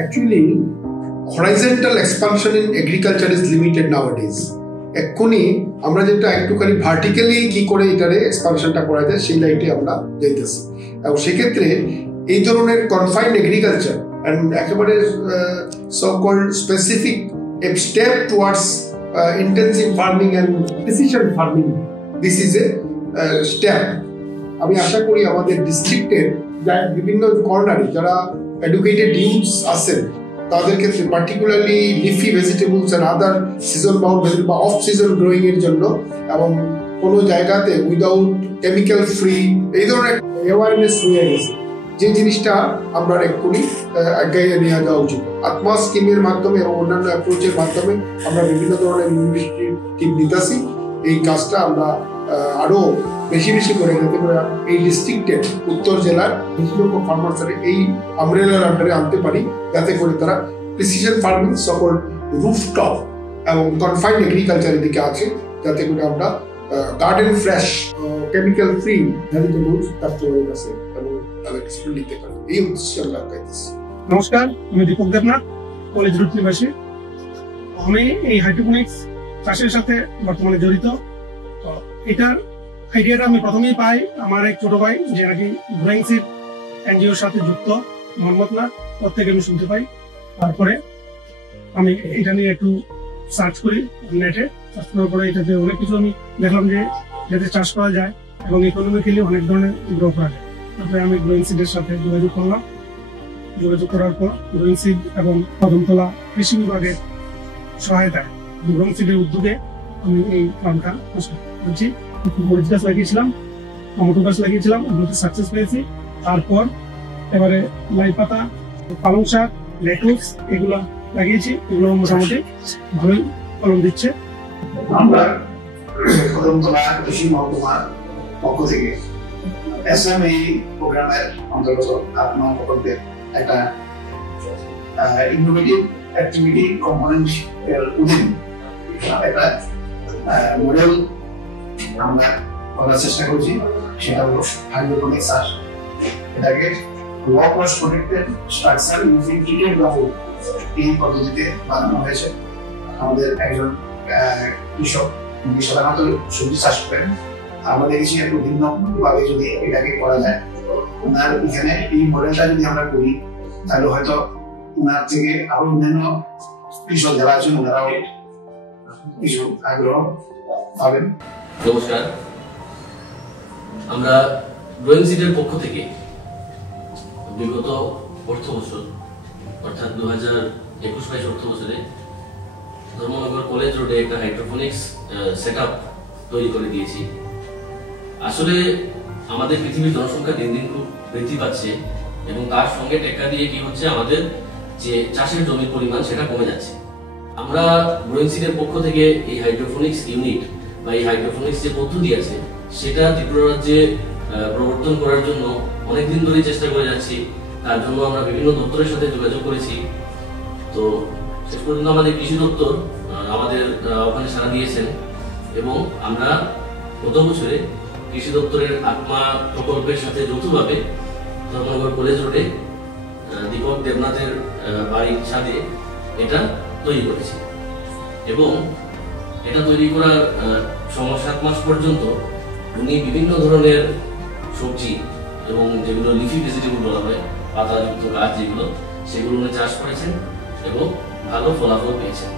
Actually, horizontal expansion in agriculture is limited nowadays. এক্ষুনি আমরা যেটা একটুখানি ভার্টিক্যালি কি করে এটারে এক্সপানশনটা করা যায় সেই লাইটে আমরা যাইতেছি, এবং সেক্ষেত্রে এই ধরনের কনফাইন্ড এগ্রিকালচার অ্যান্ড একেবারে so called specific step towards intensive farming and precision farming, this is a step. আমি আশা করি আমাদের ডিস্ট্রিক্টের বিভিন্ন কর্নারে যারা এডুকেটেড ইউথস আছেন তাদের ক্ষেত্রে particularly leafy vegetables and other season bound vegetable বা অফ সিজন গ্রোয়িং এর জন্য এবং কোনো জায়গাতে উইদাউট কেমিক্যাল ফ্রি এই ধরনের অ্যাওয়ারনেস হয়ে গেছে, যে জিনিসটা আমরা এক্ষুনি এগিয়ে নিয়ে যাওয়া উচিত। আত্মা স্কিমের মাধ্যমে এবং অন্যান্য অ্যাপ্রোচের মাধ্যমে আমরা বিভিন্ন ধরনের ইনিশিয়েটিভ নিতেছি। এই কাজটা আমরা আরো বেশি বেশি করে যাতে করে এই ডিস্ট্রিক্টের উত্তর জেলার বেশি সংখ্যক ফার্মার্সের এই আমব্রেলার আন্ডারে আনতে পারি, যাতে করে তারা প্রিসিশন ফার্মিং সকল রুফটপ এবং কনফাইন্ড এগ্রিকালচারের দিকে আছে, যাতে করে আমরা garden fresh chemical free vegetables তাদের কাছে এবং তাদের কাছে নিতে পারি। এই উদ্দেশ্যে আমরা কাইতেছি। নমস্কার, আমি দীপক দেবনাথ, কলেজ রুট নিবাসী। আমি এই হাইড্রোপনিক্স চাষের সাথে বর্তমানে জড়িত। এটার আইডিয়াটা আমি প্রথমেই পাই আমার এক ছোট ভাই, যে নাকি গ্রোয়িং সিড এনজিওর সাথে যুক্ত, মোহাম্মদ নাথ, ওর থেকে আমি শুনতে পাই। তারপরে আমি এটা নিয়ে একটু সার্চ করি নেটে। সার্চ করার পরে এটাতে অনেক কিছু আমি দেখলাম যে যাতে চাষ করা যায় এবং ইকোনমিক্যালি অনেক ধরনের গ্রো করা যায়। তারপরে আমি গ্রোয়িং সিডের সাথে যোগাযোগ করলাম। যোগাযোগ করার পর গ্রোয়িং সিড এবং কদমতলা কৃষি বিভাগের সহায়তায় গ্রোয়িং সিডের উদ্যোগে আমি এই ফার্মটা করছি। মরিচ গাছ লাগিয়েছিলাম, টমেটো গাছ লাগিয়েছিলাম, ওগুলোতে সাকসেস পেয়েছি। তারপর এবারে লাই পাতা, পালং শাক, লেটুস এগুলো লাগিয়েছি, এগুলো মোটামুটি ভালোই ফলন দিচ্ছে। আমরা কদমতলা কৃষি মহকুমার পক্ষ থেকে এসএমই প্রোগ্রামের অন্তর্গত আত্মা প্রকল্পের একটা ইনোভেটিভ অ্যাক্টিভিটি কম্পোনেন্ট এর অধীনে একটা মডেল আমরা করার চেষ্টা করছি। সেটা হলো হাইড্রোপনিক্স চাষ। এটাকে ল ক্রস protected structure using treated bamboo এই পদ্ধতিতে বানানো হয়েছে। আমাদের একজন কৃষক সাধারণত সবজি চাষ করেন, আমরা দেখেছি একটু ভিন্ন ভাবে যদি এটাকে করা যায়। ওনার এখানে এই মডেলটা যদি আমরা করি তাহলে হয়তো ওনার থেকে আরো অন্যান্য কৃষক যারা আছেন ওনারাও কিছু আগ্রহ পাবেন। নমস্কার, আমরা গ্রোয়িং সিডের পক্ষ থেকে বিগত অর্থ বছর অর্থাৎ 2021-22 অর্থ বছরে ধর্মনগর কলেজ রোডে একটা হাইড্রোপনিক্স সেটআপ তৈরি করে দিয়েছি। আসলে আমাদের পৃথিবীর জনসংখ্যা দিন দিন খুব বৃদ্ধি পাচ্ছে এবং তার সঙ্গে টেক্কা দিয়ে কি হচ্ছে, আমাদের যে চাষের জমির পরিমাণ সেটা কমে যাচ্ছে। আমরা গ্রোয়িং সিডের পক্ষ থেকে এই হাইড্রোপনিক্স ইউনিট বা এই হাইড্রোপনিক্স যে পদ্ধতি আছে সেটা ত্রিপুরা রাজ্যে প্রবর্তন করার জন্য অনেকদিন ধরেই চেষ্টা করে যাচ্ছি। তার জন্য আমরা বিভিন্ন দপ্তরের সাথে যোগাযোগ করেছি। তো শেষ পর্যন্ত আমাদের কৃষি দপ্তর আমাদের ওখানে সাড়া দিয়েছেন এবং আমরা গত বছরে কৃষি দপ্তরের আত্মা প্রকল্পের সাথে যৌথভাবে ধর্মনগর কলেজ রোডে দীপক দেবনাথের বাড়ির ছাদে এটা তৈরি করেছি এবং এটা তৈরি করার 6-7 মাস পর্যন্ত উনি বিভিন্ন ধরনের সবজি এবং যেগুলো লিফি ভেজিটেবল বলা হয়, পাতাযুক্ত গাছ যেগুলো, সেগুলো উনি চাষ করেছেন এবং ভালো ফলাফল পেয়েছেন।